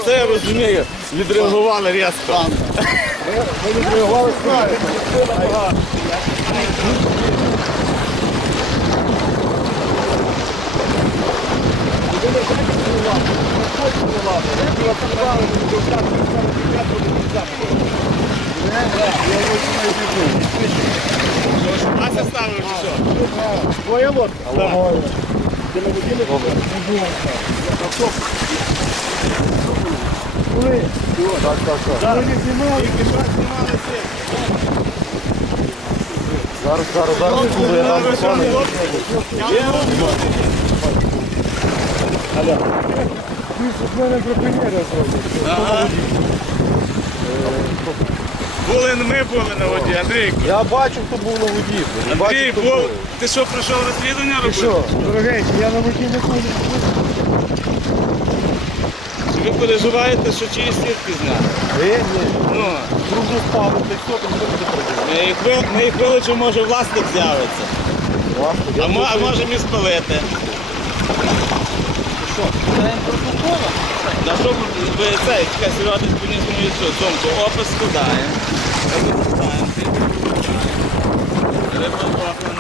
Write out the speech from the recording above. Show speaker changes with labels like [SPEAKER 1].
[SPEAKER 1] це я розумію, відреагували різко.
[SPEAKER 2] Ми відреагували правильно.
[SPEAKER 1] Ася ставив чи що?
[SPEAKER 2] Твоя лодка? Так. Ти на воді не був? Коли? Так. Ми не знімали. Зараз. Коли нам пане. Аля. Ви з мене браконьєра зробили.
[SPEAKER 1] Ми були на воді, Андрій.
[SPEAKER 2] Я бачив, хто був на воді.
[SPEAKER 1] Андрій, ти що, пройшов розслідування
[SPEAKER 2] Ти
[SPEAKER 1] робити?
[SPEAKER 2] що, дорогенький, я на воді не буду.
[SPEAKER 1] Чи ви переживаєте, що чиїсь сітки зняли?
[SPEAKER 2] Ні.
[SPEAKER 1] Ну,
[SPEAKER 2] Дружу спали, та й що там буде працювати?
[SPEAKER 1] ми їх вилучимо, може власник з'явиться. А можемо і спалити.
[SPEAKER 2] Що? Це протокола?
[SPEAKER 1] На що ви це, чекай, серйозно спільному відсу, сумку, опис складаємо. Рибалка